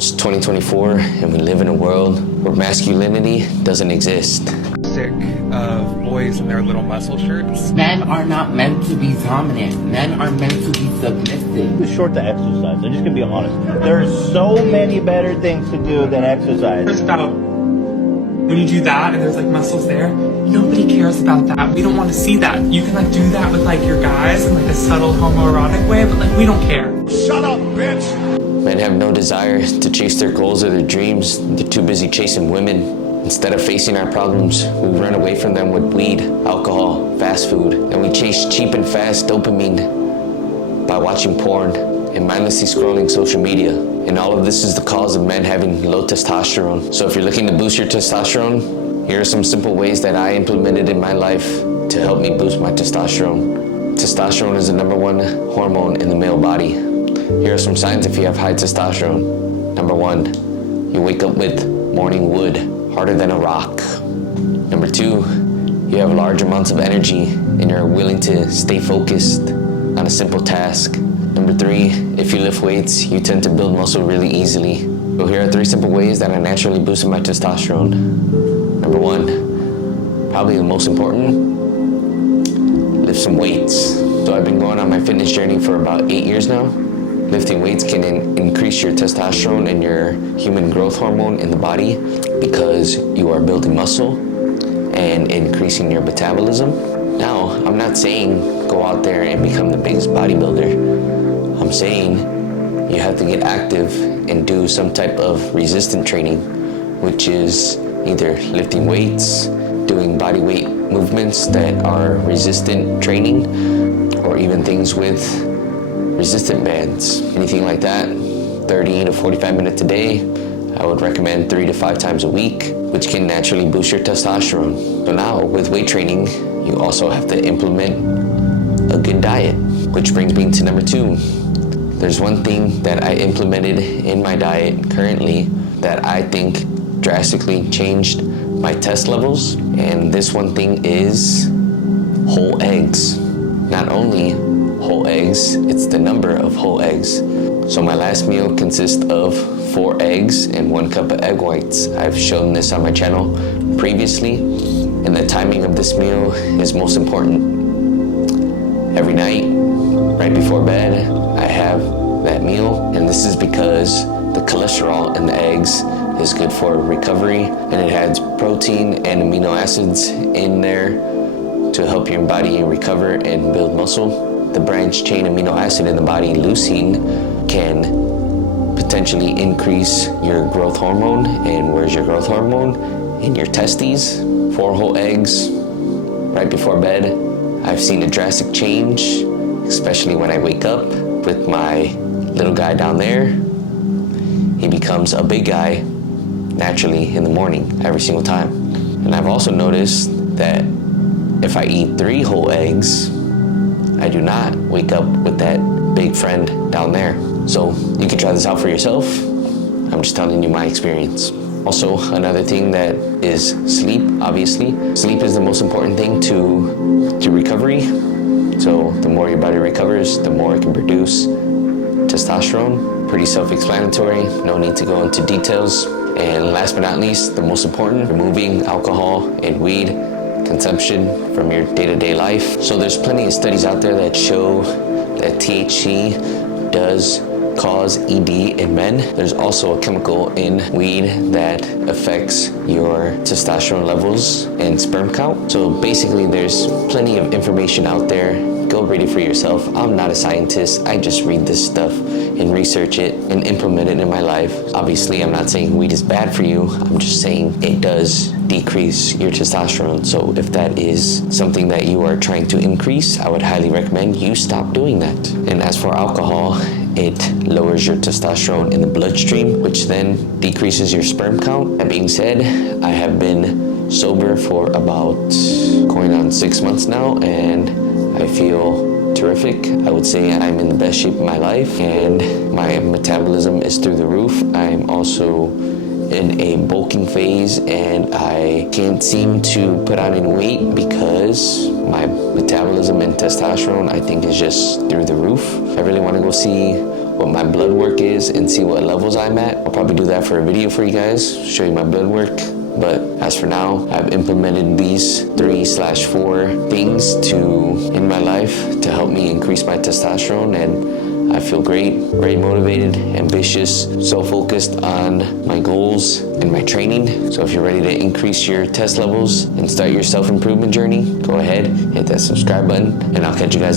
It's 2024 and we live in a world where masculinity doesn't exist. Sick of boys in their little muscle shirts. Men are not meant to be dominant. Men are meant to be submissive. It's short to exercise. I'm just gonna be honest. There's so many better things to do than exercise. There's about when you do that and there's like muscles there, nobody cares about that. We don't want to see that. You can like do that with like your guys in like a subtle homoerotic way, but like we don't care. Shut up, bitch! Men have no desire to chase their goals or their dreams. They're too busy chasing women. Instead of facing our problems, we run away from them with weed, alcohol, fast food, and we chase cheap and fast dopamine by watching porn and mindlessly scrolling social media. And all of this is the cause of men having low testosterone. So if you're looking to boost your testosterone, here are some simple ways that I implemented in my life to help me boost my testosterone. Testosterone is the #1 hormone in the male body. Here are some signs if you have high testosterone. Number 1, you wake up with morning wood, harder than a rock. Number 2, you have large amounts of energy and you're willing to stay focused on a simple task. Number 3, if you lift weights, you tend to build muscle really easily. So here are 3 simple ways that I naturally boosted my testosterone. Number 1, probably the most important, lift some weights. So I've been going on my fitness journey for about 8 years now. Lifting weights can increase your testosterone and your human growth hormone in the body because you are building muscle and increasing your metabolism. Now, I'm not saying go out there and become the biggest bodybuilder. I'm saying you have to get active and do some type of resistant training, which is either lifting weights, doing body weight movements that are resistant training, or even things with resistant bands, anything like that, 30 to 45 minutes a day. I would recommend 3 to 5 times a week, which can naturally boost your testosterone. So now with weight training, you also have to implement a good diet, which brings me to number 2. There's one thing that I implemented in my diet currently that I think drastically changed my test levels, and this one thing is whole eggs. Not only whole eggs, it's the number of whole eggs. So my last meal consists of 4 eggs and 1 cup of egg whites. I've shown this on my channel previously, and the timing of this meal is most important. Every night, right before bed, I have that meal, and this is because the cholesterol in the eggs is good for recovery, and it has protein and amino acids in there to help your body recover and build muscle. The branched chain amino acid in the body, leucine, can potentially increase your growth hormone. And where's your growth hormone? In your testes. 4 whole eggs right before bed. I've seen a drastic change, especially when I wake up with my little guy down there. He becomes a big guy naturally in the morning every single time. And I've also noticed that if I eat 3 whole eggs, I do not wake up with that big friend down there. So you can try this out for yourself. I'm just telling you my experience. Also, another thing that is sleep, obviously. Sleep is the most important thing to recovery. So the more your body recovers, the more it can produce testosterone. Pretty self-explanatory, no need to go into details. And last but not least, the most important, removing alcohol and weed consumption from your day-to-day life. So there's plenty of studies out there that show that THC does cause ED in men. There's also a chemical in weed that affects your testosterone levels and sperm count. So basically there's plenty of information out there. Go read it for yourself. I'm not a scientist. I just read this stuff and research it and implement it in my life. Obviously, I'm not saying weed is bad for you. I'm just saying it does decrease your testosterone. So if that is something that you are trying to increase, I would highly recommend you stop doing that. And as for alcohol, it lowers your testosterone in the bloodstream, which then decreases your sperm count. That being said, I have been sober for about going on 6 months now, and I feel terrific. I would say I'm in the best shape of my life, and my metabolism is through the roof. I'm also in a bulking phase, and I can't seem to put on any weight because my metabolism and testosterone, I think, is just through the roof. I really want to go see what my blood work is and see what levels I'm at. I'll probably do that for a video for you guys, show you my blood work. But as for now, I've implemented these 3/4 things in my life to help me increase my testosterone, and I feel great, very motivated, ambitious, so focused on my goals and my training. So if you're ready to increase your test levels and start your self-improvement journey, go ahead, hit that subscribe button, and I'll catch you guys